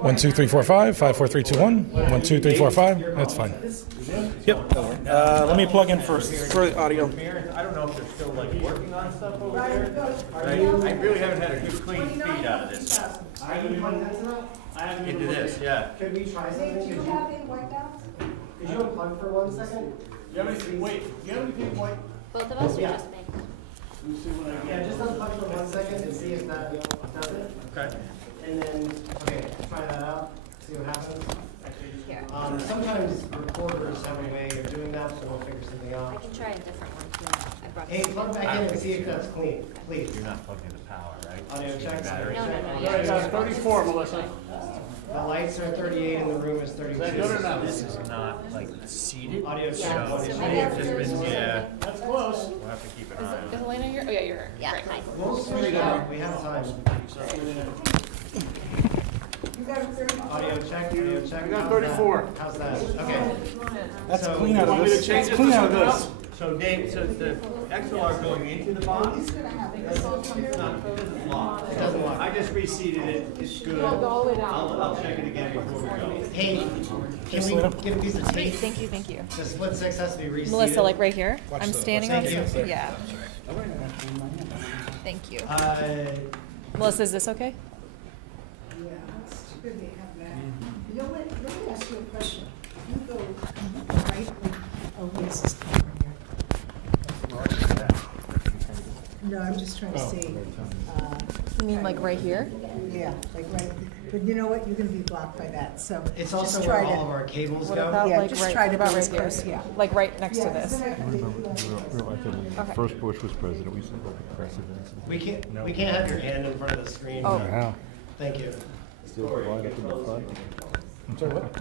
1, 2, 3, 4, 5, 5, 4, 3, 2, 1. 1, 2, 3, 4, 5. That's fine. Yep. Let me plug in for audio. I don't know if they're still like working on stuff over there. I really haven't had a good clean feed out of this. Into this, yeah. Could we try something? Do you have any white dots? Could you unplug for 1 second? Wait, do you have anything like? Both of us or Yeah. just me? Yeah, just unplug for 1 second and see if that does it. Okay. And then, okay, try that out, see what happens. Here. Sometimes recorders have a way of doing that, so we'll figure something I out. can try a different one too. I brought Hey, this. plug back in and see if that's clean, please. You're not plugging the power, right? Audio check. Battery. No, no, no. Yeah, Yeah. 34, Melissa. The lights are 38 and the room is 32. This is not like seated. Audio check. Yeah, audio so check. maybe after. Just been, yeah. That's close. We'll have to keep an eye on Is it. Elena here? Oh yeah, you're here. Yeah. Great. Hi. We'll switch it out, we have time. You got a 30? Audio check, audio check. I got How's 34. that? How's that? Okay. That's So- clean out of Want me to this. change It's it clean to out of something this. else? So Dave, so the XLR going into the box? He's gonna have this. It doesn't lock. I just reseated it, it's good. Go all the way down. I'll check it again before we go. Hey, can we get a piece of tape? Thank you. The split 6 has to be reseated. Melissa, like right here. Watch I'm the- standing watch on. the- Yeah. Thank you. Melissa, Is this okay? Yeah, it's good to have that. You know what, let me ask you a question. You go right, oh, yes, it's right here. No, I'm just trying to see, You mean like right here? yeah, like right, but you know what, you're gonna be blocked by that, so. it's just also try where all to- of our cables What go. about Yeah, like just right? try to What about be right as here? close, yeah. Like right next to Yeah, this. isn't it- Okay. First Bush was president, we said precedents. We can't have your hand in front of the screen. Oh. How? Thank you. Still provide it in the front? I'm sorry, what?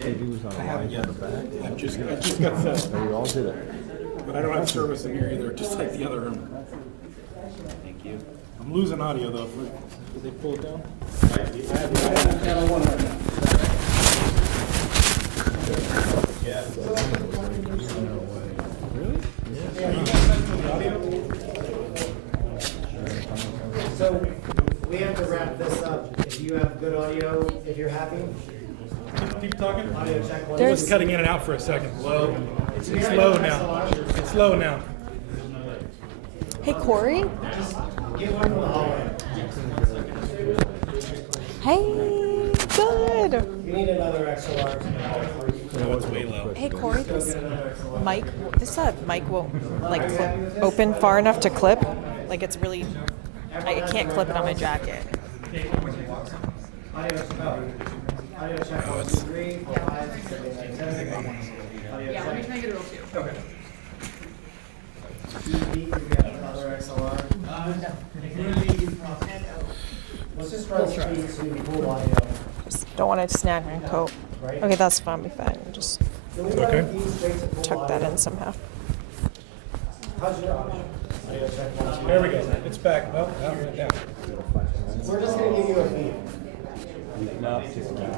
They do is on the lines on the back. I just got that. And we all did it. But I don't have service in here either, just like the other room. Thank you. I'm losing audio though. Did they pull it down? So we have to wrap this up. If you have good audio, if you're happy, Keep talking. audio check one. It was cutting in and out for a second. Low. It's low now. It's low now. Hey Corey. Get one from the hallway. Hey. Good. You need another XLR. No, it's way low. Hey Corey. This mic. This mic won't like open far enough to clip. Like it's really. I can't clip it on my jacket. Audio check. Audio check. 1, 2, 3, 4, 5, 6, 7, 8, 9, 10. Audio check. Try to get it real too. Okay. You got another XLR. Let's just run straight to full audio. Just don't want to snag my coat. Okay, that's fine. Be fine. Just Can we run Okay. these straight to full tuck that audio? in somehow. How's your audio? Audio check 1, 2. There we go. It's back. Oh, that went down. We're just gonna give you a feed.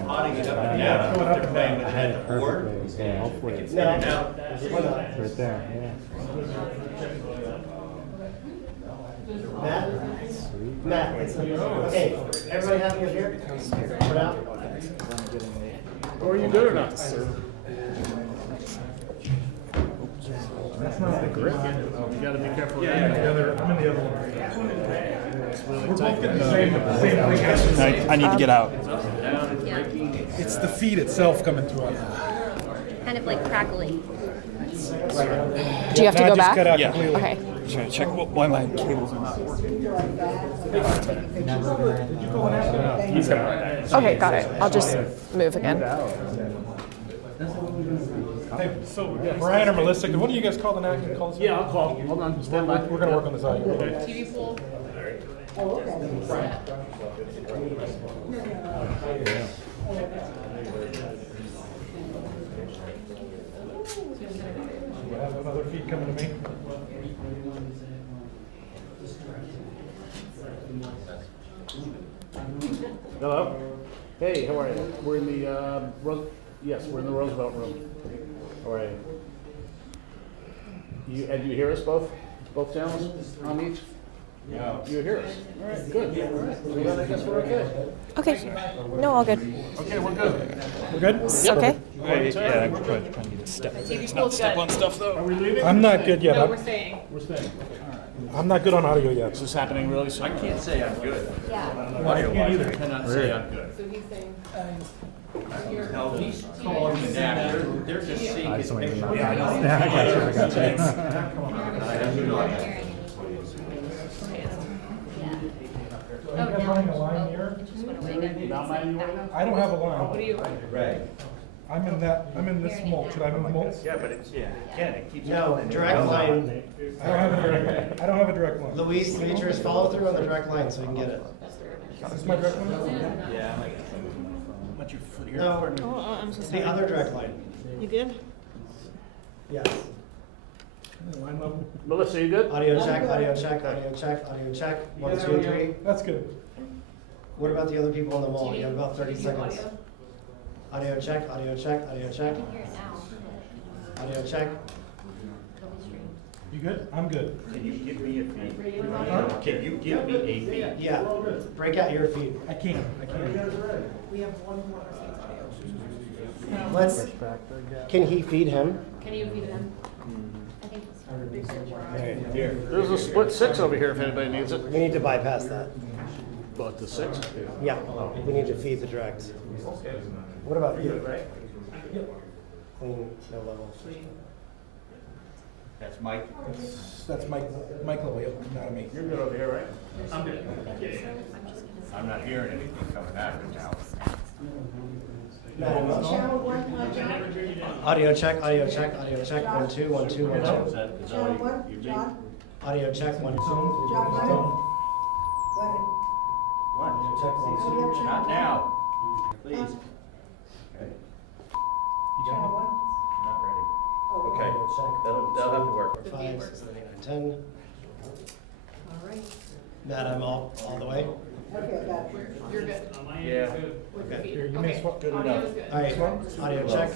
Potting it up and down, if they're playing with the head board. Yeah, hopefully. It's in and out. We're not. Right there, yeah. Matt? Matt, it's, okay, everybody happy up here? For now? Or you good or not? That's not the grip. You gotta be careful. I'm in the other one. We're both getting the same thing. I need to get out. Yeah. It's the feed itself coming through. Kind of like crackly. Do you have to go back? Cut out Yeah. completely. Okay. Trying to check why my cables are not working. Okay, got it. I'll just move again. Hey, so Brian or Melissa, what do you guys call the night? Call this? Yeah, I'll call. Hold on, stand by. We're gonna work on this audio. TV pool. You have another feed coming to me. Hello? Hey, how are you? We're in the, yes, we're in the Roosevelt room. How are you? And do you hear us both? Both channels on each? You hear us? All right, good. So then I guess we're okay. Okay. No, all good. Okay, we're good. We're good? Okay. Yeah, I'm trying to get a step. It's not step on stuff though. Are we leaving? I'm not good yet. We're staying. I'm not good on audio yet. Is this happening really soon? I can't say I'm good. Well, I can't either. I cannot say I'm good. No, he's calling me that. They're just seeing his picture. Yeah, I know. Yeah, I got you. I have no idea. Are you guys running a line here? Not mine, you want to? I don't have a line. What are you? Right. I'm in this mulch. Should I move mulch? Yeah, but it's, yeah, Ken, it keeps. No, direct line. I don't have a direct line. Luis, Demetrius, follow through on the direct line so we can get it. Is this my direct line? Yeah. Let your foot here. No, the other direct line. You good? Yes. Line level. Melissa, you good? Audio check, audio check, audio check, audio check. 1, 2, 3. That's good. What about the other people on the wall? You have about 30 seconds. Audio check, audio check, audio check. Audio check. You good? I'm good. Can you give me a feed? Can you give me a feed? Yeah. Break out your feed. I can. Let's. Can he feed him? Can you feed them? I think it's There's a split 6 over here if anybody needs it. We need to bypass that. But the 6? Yeah, we need to feed the direct. What about you? Clean, no level. That's Mike. That's Mike level, yep, not me. You're good over here, right? I'm not hearing anything coming out of it now. Channel 1, Audio check, audio check, audio check. 1, 2, 1, 2, 1, 2. Is that Channel what 1, you John, Audio check. 1, 2. John Lennon. Go ahead. Audio check. 1, 2. Not now. Please. Channel 1. Not ready. Oh, Okay. Audio check. That'll have to work. 5, 6, 7, 8, 9, 10. all right. That I'm all the way. Okay, I got it. You're good. Yeah. Okay. Here, you may swap. Good enough. All right. Audio check.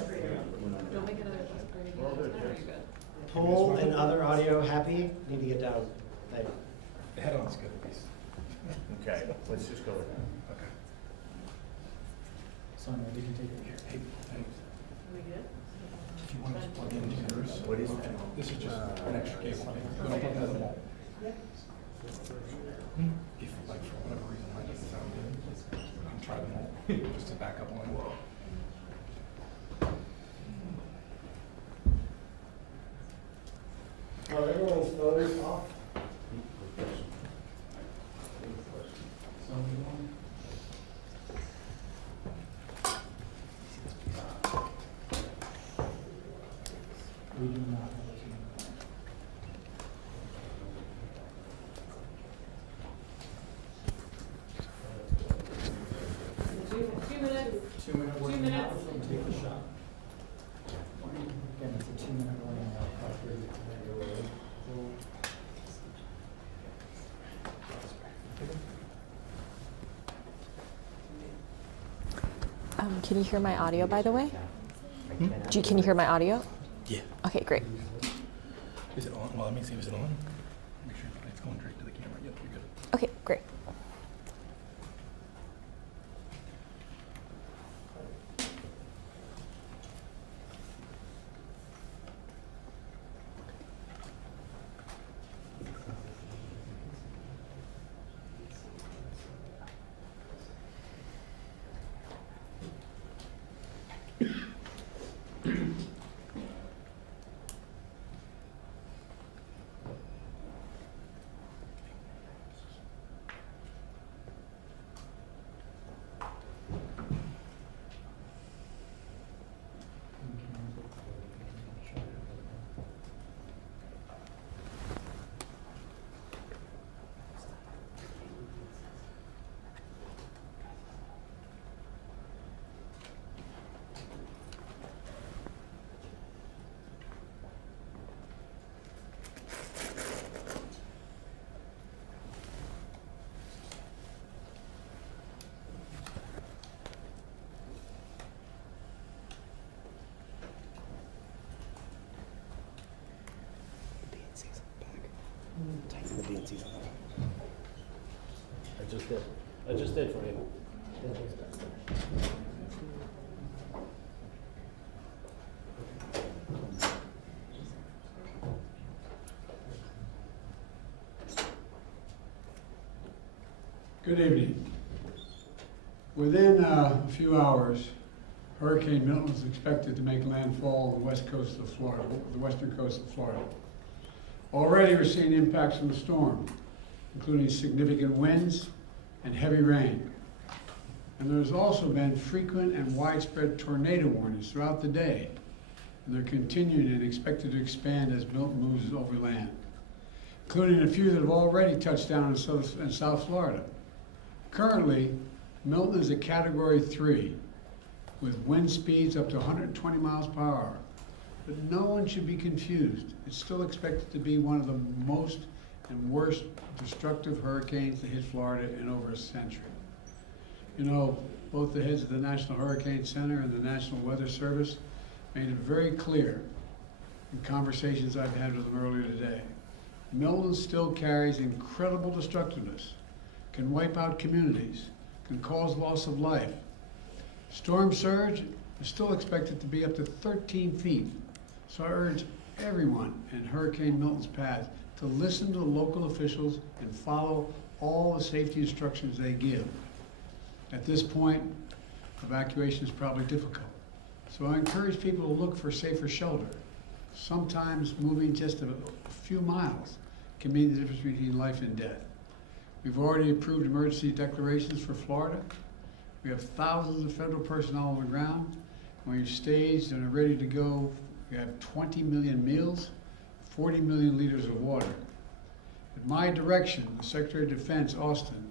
Don't make it a. Poll and other audio happy. Need to get down. There. The head on's good at least. Okay, let's just go with that. Okay. Sonia, did you take it here? Hey, thanks. If you want to just plug in yours. What is that? This is just an extra cable. You don't plug that in the wall. If, like, for whatever reason, mine doesn't sound good, I can try them all, just to back up line. Oh, everyone's phone is off. Can you hear my audio, by the way? Can you hear my audio? Yeah. Okay, great. Is it on? Well, let me see if it's on. Make sure it's going straight to the camera. Yep, you're good. Okay, great. Tighten the BNCs on that. just did. I just did for you. Good evening. Within a few hours, Hurricane Milton is expected to make landfall on the west coast of Florida, the western coast of Florida. Already we're seeing impacts from the storm, including significant winds and heavy rain. And there's also been frequent and widespread tornado warnings throughout the day, and they're continuing and expected to expand as Milton moves over land, including a few that have already touched down in South Florida. Currently, Milton is a Category 3 with wind speeds up to 120 miles per hour. But no one should be confused. It's still expected to be one of the most and worst destructive hurricanes to hit Florida in over a century. You know, both the heads of the National Hurricane Center and the National Weather Service made it very clear in conversations I've had with them earlier today. Milton still carries incredible destructiveness, can wipe out communities, can cause loss of life. Storm surge is still expected to be up to 13 feet. So I urge everyone in Hurricane Milton's path to listen to local officials and follow all the safety instructions they give. At this point, evacuation is probably difficult. So I encourage people to look for safer shelter. Sometimes moving just a few miles can mean the difference between life and death. We've already approved emergency declarations for Florida. We have thousands of federal personnel on the ground. And we've staged and are ready to go. We have 20 million meals, 40 million liters of water. At my direction, the Secretary of Defense, Austin,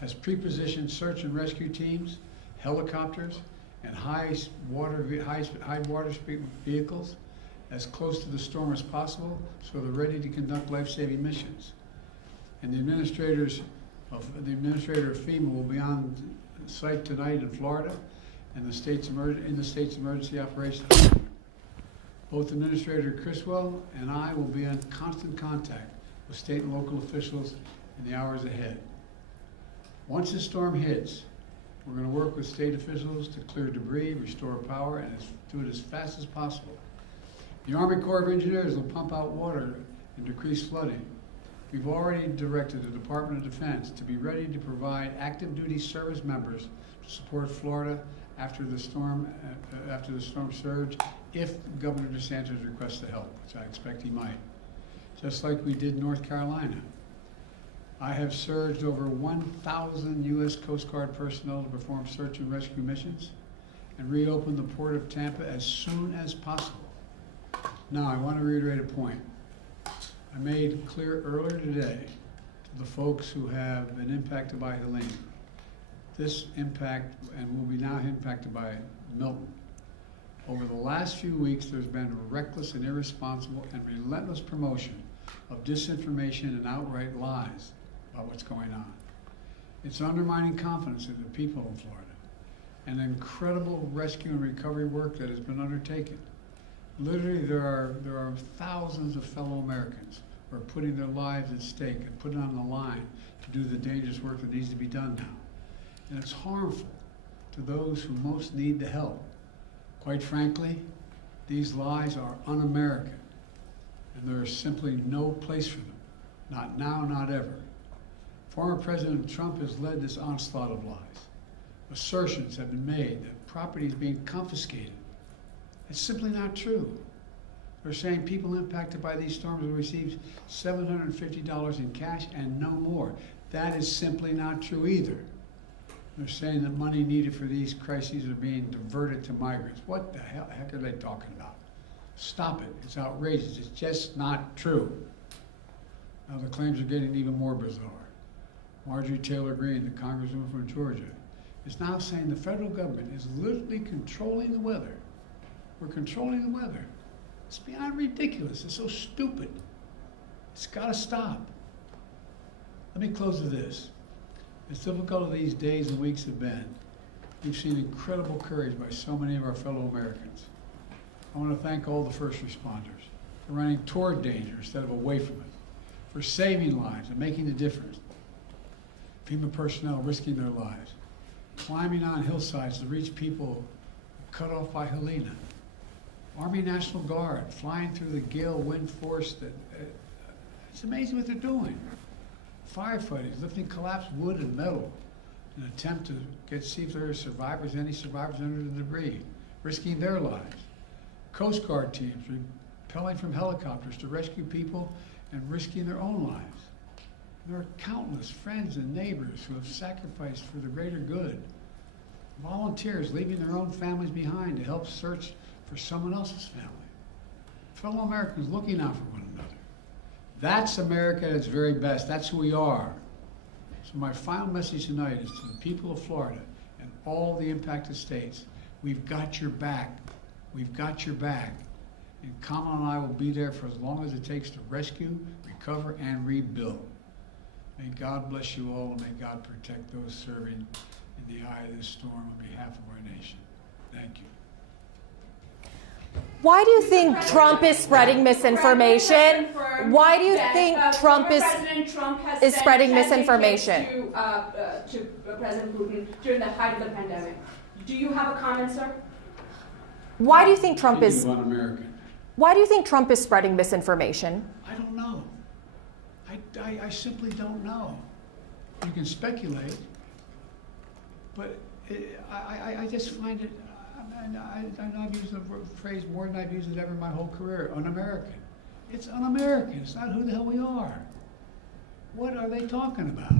has pre-positioned search and rescue teams, helicopters, and high water speed vehicles as close to the storm as possible, so they're ready to conduct life-saving missions. And the administrator of FEMA will be on site tonight in Florida, and in the state's emergency operations. Both Administrator Criswell and I will be in constant contact with state and local officials in the hours ahead. Once the storm hits, we're going to work with state officials to clear debris, restore power, and do it as fast as possible. The Army Corps of Engineers will pump out water and decrease flooding. We've already directed the Department of Defense to be ready to provide active duty service members to support Florida after the storm surge, if Governor DeSantis requests the help, which I expect he might. Just like we did in North Carolina. I have surged over 1,000 U.S. Coast Guard personnel to perform search and rescue missions and reopen the Port of Tampa as soon as possible. Now, I want to reiterate a point I made clear earlier today to the folks who have been impacted by Helene. This impact, and will be now impacted by Milton. Over the last few weeks, there's been reckless and irresponsible and relentless promotion of disinformation and outright lies about what's going on. It's undermining confidence in the people in Florida and incredible rescue and recovery work that has been undertaken. Literally, there are thousands of fellow Americans who are putting their lives at stake and putting on the line to do the dangerous work that needs to be done now. And it's harmful to those who most need the help. Quite frankly, these lies are un-American, and there is simply no place for them. Not now, not ever. Former President Trump has led this onslaught of lies. Assertions have been made that property is being confiscated. It's simply not true. They're saying people impacted by these storms will receive $750 in cash and no more. That is simply not true either. They're saying that money needed for these crises are being diverted to migrants. What the heck are they talking about? Stop it. It's outrageous. It's just not true. Now the claims are getting even more bizarre. Marjorie Taylor Greene, the congresswoman from Georgia, is now saying the federal government is literally controlling the weather. We're controlling the weather. It's beyond ridiculous. It's so stupid. It's got to stop. Let me close with this. As difficult as these days and weeks have been, we've seen incredible courage by so many of our fellow Americans. I want to thank all the first responders for running toward danger instead of away from it, for saving lives and making a difference. FEMA personnel risking their lives, climbing on hillsides to reach people cut off by Helena, Army National Guard flying through the gale wind force that, it's amazing what they're doing. Firefighters lifting collapsed wood and metal in an attempt to see if there are survivors, any survivors under the debris, risking their lives. Coast Guard teams rappelling from helicopters to rescue people and risking their own lives. There are countless friends and neighbors who have sacrificed for the greater good. Volunteers leaving their own families behind to help search for someone else's family. Fellow Americans looking out for one another. That's America at its very best. That's who we are. So my final message tonight is to the people of Florida and all the impacted states, we've got your back. We've got your back. And Kamala and I will be there for as long as it takes to rescue, recover, and rebuild. May God bless you all, and may God protect those serving in the eye of this storm on behalf of our nation. Thank you. Why do you think Trump is spreading misinformation? Why do you think Trump is spreading misinformation? To President Putin during the height of the pandemic. Do you have a comment, sir? Why do you think Trump is? Un-American. Why do you think Trump is spreading misinformation? I don't know. I simply don't know. You can speculate, but I just find it. I know I've used the phrase more than I've used it ever in my whole career. Un-American. It's un-American. It's not who the hell we are. What are they talking about?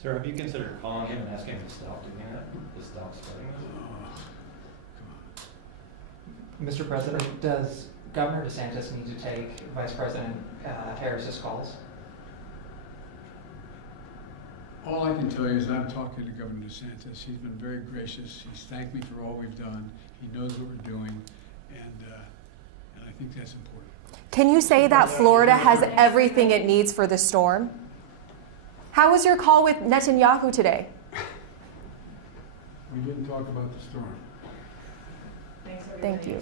Sir, have you considered calling him and asking him to stop doing that? To stop spreading this? Mr. President, does Governor DeSantis need to take Vice President Harris's calls? All I can tell you is I'm talking to Governor DeSantis. He's been very gracious. He's thanked me for all we've done. He knows what we're doing, and I think that's important. Can you say that Florida has everything it needs for the storm? How was your call with Netanyahu today? We didn't talk about the storm. Thank you.